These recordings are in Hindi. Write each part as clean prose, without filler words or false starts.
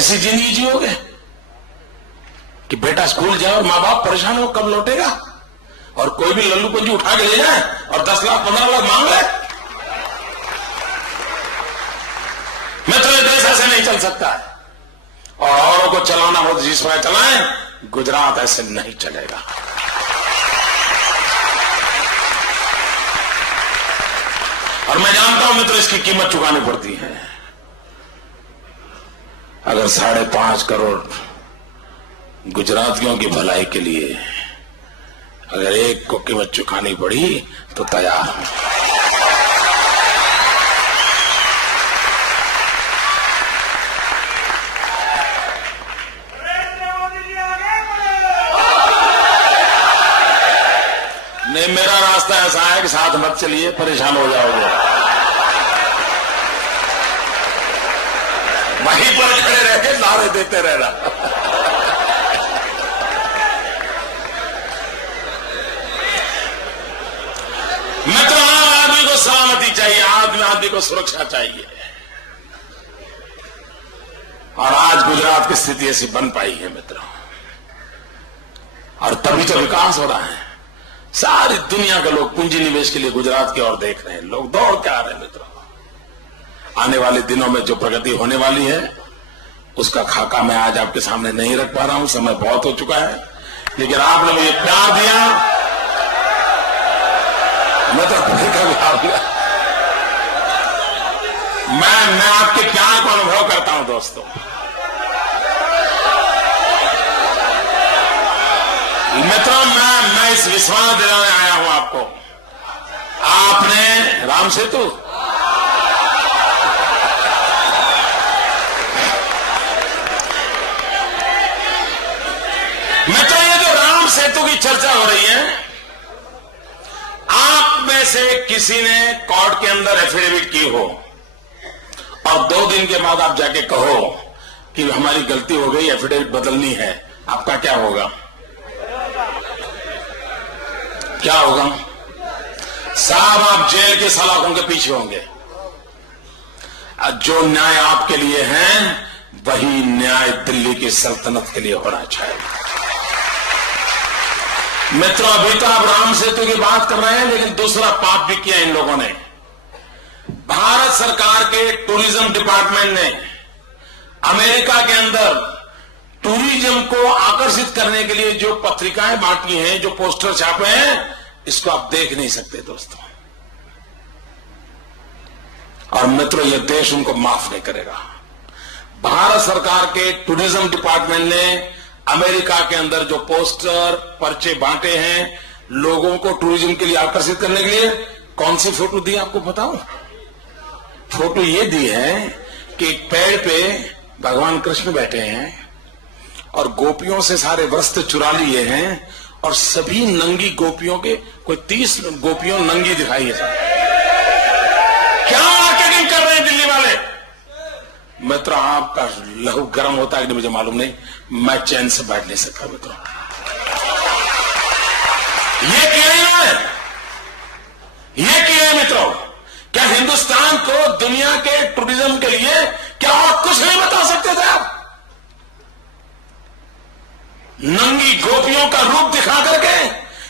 ऐसी जिंदगी जियोगे कि बेटा स्कूल जाए और मां बाप परेशान हो कब लौटेगा, और कोई भी लल्लू पंजी उठा के ले जाए और 10 लाख 15 लाख मांग ले। मित्रों, ये देश ऐसे नहीं चल सकता है, और औरों को चलाना हो तो जिस तरह चलाएं, गुजरात ऐसे नहीं चलेगा। और मैं जानता हूं मित्रों, इसकी कीमत चुकानी पड़ती है। अगर 5.5 करोड़ गुजरातियों की भलाई के लिए अगर एक को कीमत चुकानी पड़ी तो तैयार हूं। नहीं, मेरा रास्ता ऐसा है कि साथ मत चलिए, परेशान हो जाओगे। वहीं पर खड़े रह के नारे देते रहना। मित्रों, आम आदमी को सलामती चाहिए, आदमी को सुरक्षा चाहिए, और आज गुजरात की स्थिति ऐसी बन पाई है मित्रों, और तभी तो विकास हो रहा है। सारी दुनिया के लोग पूंजी निवेश के लिए गुजरात की ओर देख रहे हैं, लोग दौड़ के आ रहे हैं मित्रों। आने वाले दिनों में जो प्रगति होने वाली है उसका खाका मैं आज आपके सामने नहीं रख पा रहा हूं, समय बहुत हो चुका है, लेकिन आपने मुझे प्यार दिया, मैं तो मैं आपके प्यार को अनुभव करता हूं दोस्तों। मित्रों, मैं इस विश्वास दिलाने आया हूं आपको, आपने राम सेतु मित्रों, ये जो राम सेतु की चर्चा हो रही है, आप में से किसी ने कोर्ट के अंदर एफिडेविट की हो और 2 दिन के बाद आप जाके कहो कि हमारी गलती हो गई, एफिडेविट बदलनी है, आपका क्या होगा? क्या होगा साहब? आप जेल के सलाखों के पीछे होंगे। जो न्याय आपके लिए है वही न्याय दिल्ली की सल्तनत के लिए होना चाहिए। मित्रों, अभी तो आप राम सेतु की बात कर रहे हैं, लेकिन दूसरा पाप भी किया इन लोगों ने। भारत सरकार के टूरिज्म डिपार्टमेंट ने अमेरिका के अंदर टूरिज्म को आकर्षित करने के लिए जो पत्रिकाएं बांटी हैं, जो पोस्टर छापे हैं, इसको आप देख नहीं सकते दोस्तों। और मित्रों, यह देश उनको माफ नहीं करेगा। भारत सरकार के टूरिज्म डिपार्टमेंट ने अमेरिका के अंदर जो पोस्टर पर्चे बांटे हैं लोगों को टूरिज्म के लिए आकर्षित करने के लिए, कौन सी फोटो दी आपको बताऊं? फोटो ये दी है कि एक पेड़ पे भगवान कृष्ण बैठे हैं और गोपियों से सारे वस्त्र चुरा लिए हैं, और सभी नंगी गोपियों के कोई 30 गोपियों नंगी दिखाई है। क्या मार्केटिंग कर रहे हैं दिल्ली वाले? मित्रों, आपका लहू गर्म होता है कि मुझे मालूम नहीं, मैं चैन से बैठ नहीं सकता मित्रों। ये किया इन्होंने, ये किया है मित्रों। क्या हिंदुस्तान को दुनिया के टूरिज्म के लिए क्या और कुछ नहीं बता सकते थे आप? नंगी गोपियों का रूप दिखा करके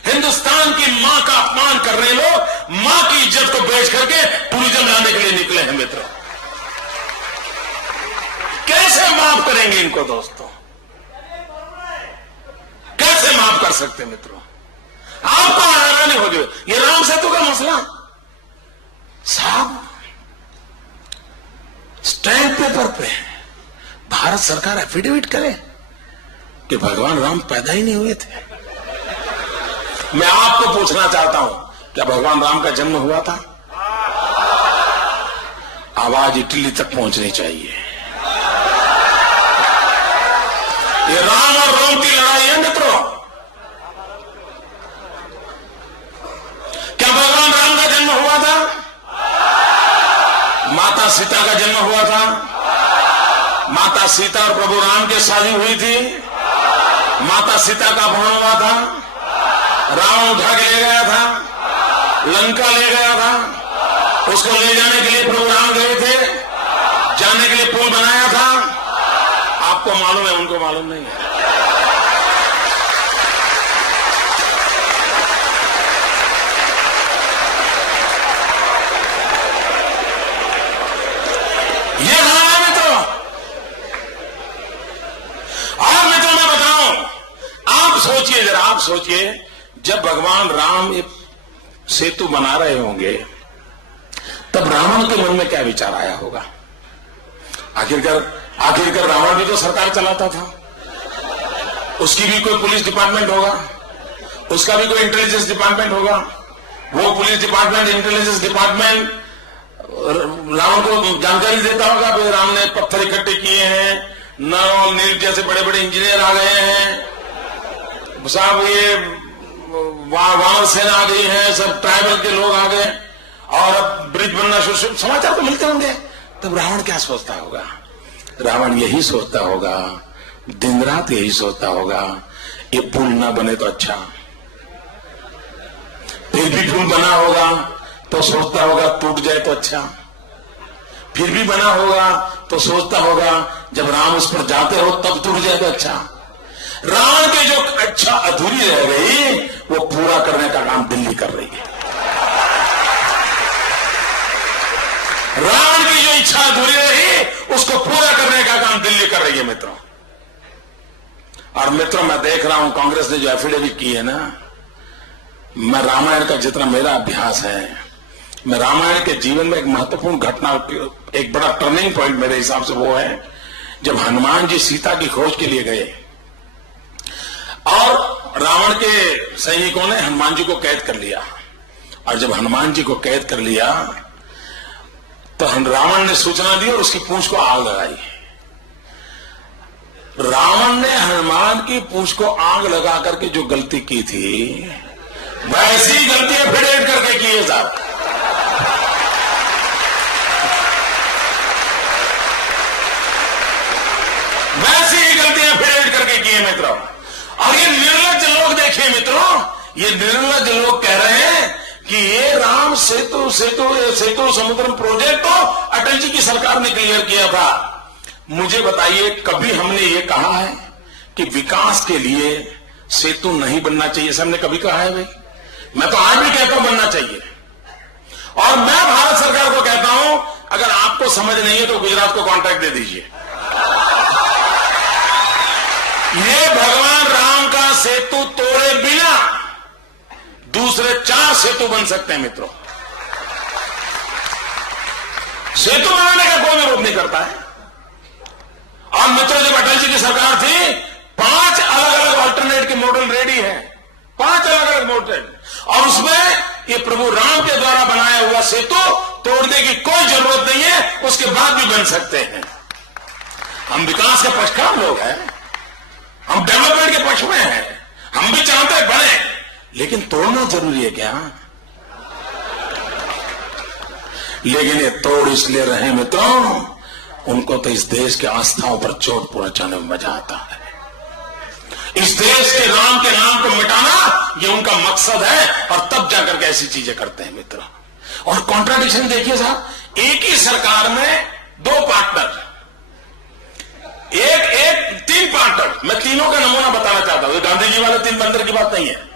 हिंदुस्तान की मां का अपमान कर रहे लोग, मां की इज्जत को बेच करके टूरिज्म लाने के लिए निकले हैं मित्रों। कैसे माफ करेंगे इनको दोस्तों? कैसे माफ कर सकते मित्रों? आपको हैरानी होगी। ये राम सेतु का मसला साहब, स्टैंप पेपर पे भारत सरकार एफिडेविट करे कि भगवान राम पैदा ही नहीं हुए थे। मैं आपको पूछना चाहता हूं, क्या भगवान राम का जन्म हुआ था? आवाज इटली तक पहुंचनी चाहिए। ये राम और रोम की लड़ाई है मित्रों। क्या भगवान राम का जन्म हुआ था? माता सीता का जन्म हुआ था। माता सीता और प्रभु राम की शादी हुई थी। माता सीता का अपहरण हुआ था। रावण उठा के ले गया था, लंका ले गया था। उसको ले जाने के लिए प्रभु राम गए थे, जाने के लिए पुल बनाया था। आपको मालूम है, उनको मालूम नहीं है। ये घटना है मित्रों। और मित्रों मैं बताऊं, आप सोचिए, जरा आप सोचिए, जब भगवान राम एक सेतु बना रहे होंगे तब रावण के मन में क्या विचार आया होगा। आखिरकार रावण भी तो सरकार चलाता था, उसकी भी कोई पुलिस डिपार्टमेंट होगा, उसका भी कोई इंटेलिजेंस डिपार्टमेंट होगा। वो police department, intelligence department Ravan को जानकारी देता होगा, भाई राम ने पत्थर इकट्ठे किए हैं, नर और नील जैसे बड़े बड़े इंजीनियर आ गए हैं साहब, ये वानर सेना आ गई है, सब ट्राइबल के लोग आ गए और अब ब्रिज बनना शुरू, समाचार तो मिलते होंगे। तब रावण क्या सोचता होगा? रावण यही सोचता होगा, दिन रात यही सोचता होगा, ये पुल ना बने तो अच्छा। फिर भी पुल बना होगा तो सोचता होगा टूट जाए तो अच्छा। फिर भी बना होगा तो सोचता होगा जब राम उस पर जाते हो तब टूट जाए तो अच्छा। रावण की जो अच्छा अधूरी रह गई वो पूरा करने का काम दिल्ली कर रही है। रावण की जो इच्छा अधूरी रही उसको पूरा करने का काम दिल्ली कर रही है मित्रों। और मित्रों मैं देख रहा हूं कांग्रेस ने जो एफिडेविट की है ना, मैं रामायण का जितना मेरा अभ्यास है, मैं रामायण के जीवन में एक महत्वपूर्ण घटना, एक बड़ा टर्निंग पॉइंट मेरे हिसाब से वो है जब हनुमान जी सीता की खोज के लिए गए और रावण के सैनिकों ने हनुमान जी को कैद कर लिया। और जब हनुमान जी को कैद कर लिया तो रावण ने सूचना दी और उसकी पूंछ को आग लगाई। रावण ने हनुमान की पूंछ को आग लगा करके जो गलती की थी वैसी गलतियां फिर करके की है साहब। वैसी ही गलतियां फिर करके की है मित्रों। और ये निर्लज्ज लोग देखिए मित्रों, ये निर्लज्ज लोग कह रहे हैं कि ये राम सेतु समुद्रम प्रोजेक्ट तो अटल जी की सरकार ने क्लियर किया था। मुझे बताइए कभी हमने ये कहा है कि विकास के लिए सेतु नहीं बनना चाहिए? हमने कभी कहा है भाई? मैं तो आज भी कहता हूं बनना चाहिए। और मैं भारत सरकार को कहता हूं अगर आपको समझ नहीं है तो गुजरात को कॉन्ट्रैक्ट दे दीजिए। ये भगवान राम का सेतु तोड़े बिना दूसरे 4 सेतु बन सकते हैं मित्रों। सेतु बनाने का कोई विरोध नहीं करता है। और मित्रों जब अटल जी की सरकार थी 5 अलग अलग अल्टरनेट के मॉडल रेडी है, 5 अलग अलग मॉडल, और उसमें ये प्रभु राम के द्वारा बनाया हुआ सेतु तोड़ने की कोई जरूरत नहीं है, उसके बाद भी बन सकते हैं। हम विकास के पक्षकार लोग हैं, हम डेवलपमेंट के पक्ष में हैं, हम भी चाहते हैं बने, लेकिन तोड़ना जरूरी है क्या? लेकिन ये तोड़ इसलिए रहे मित्रों, उनको तो इस देश के आस्थाओं पर चोट पहुंचाने में मजा आता है। इस देश के नाम को मिटाना ये उनका मकसद है, और तब जाकर के ऐसी चीजें करते हैं मित्रों। और कॉन्ट्राडिक्शन देखिए साहब, एक ही सरकार में 2 पार्टनर, एक 3 पार्टनर। मैं तीनों का नमूना बताना चाहता हूं, गांधी जी वाले 3 बंदर की बात नहीं है।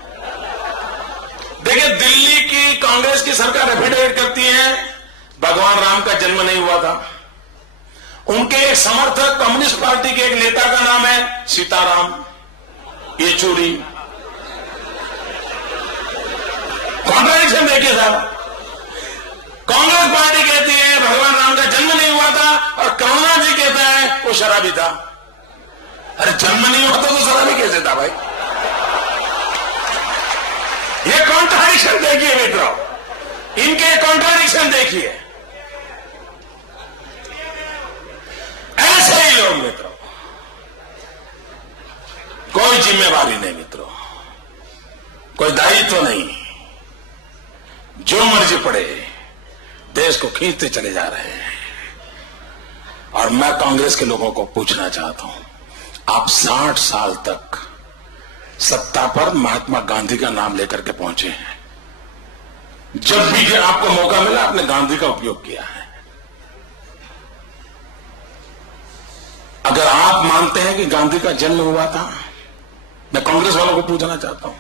देखिए दिल्ली की कांग्रेस की सरकार एफिडेविट करती है भगवान राम का जन्म नहीं हुआ था। उनके एक समर्थक कम्युनिस्ट पार्टी के एक नेता का नाम है सीताराम येचुरी। कॉन्ट्राडिक्शन देखिए साहब, कांग्रेस पार्टी कहती है भगवान राम का जन्म नहीं हुआ था और करुणा जी कहता है वो शराबी था। अरे जन्म नहीं हुआ तो शराबी कैसे था भाई? ये कॉन्ट्राडिक्शन देखिए मित्रों, इनके कॉन्ट्राडिक्शन देखिए। ऐसे ही लोग मित्रों, कोई जिम्मेवारी नहीं मित्रों, कोई दायित्व नहीं, जो मर्जी पड़े देश को खींचते चले जा रहे हैं। और मैं कांग्रेस के लोगों को पूछना चाहता हूं, आप 60 साल तक सत्ता पर महात्मा गांधी का नाम लेकर के पहुंचे हैं। जब भी आपको मौका मिला आपने गांधी का उपयोग किया है। अगर आप मानते हैं कि गांधी का जन्म हुआ था, मैं कांग्रेस वालों को पूछना चाहता हूं,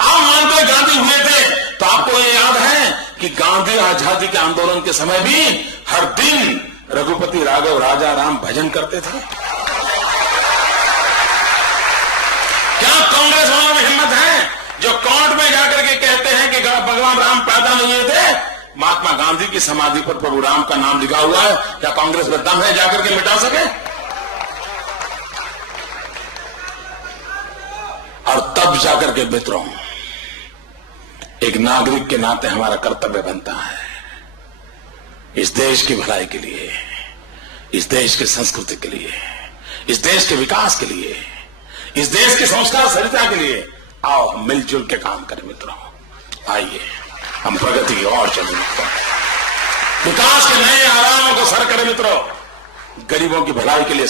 आप मानते हैं गांधी हुए थे, तो आपको ये याद है कि गांधी आजादी के आंदोलन के समय भी हर दिन रघुपति राघव राजा राम भजन करते थे? क्या कांग्रेस वालों में हिम्मत है जो कोर्ट में जाकर के कहते हैं कि भगवान राम पैदा नहीं हुए थे, महात्मा गांधी की समाधि पर प्रभु राम का नाम लिखा हुआ है, क्या कांग्रेस में दम है जाकर के मिटा सके? और तब जाकर के मित्रों, एक नागरिक के नाते हमारा कर्तव्य बनता है इस देश की भलाई के लिए, इस देश की संस्कृति के लिए, इस देश के विकास के लिए, इस देश के संस्कार सरिता के लिए आओ हम मिलजुल के काम करें मित्रों। आइए हम प्रगति की ओर चलें मित्रों, विकास के नए आयामों को सर करें मित्रों, गरीबों की भलाई के लिए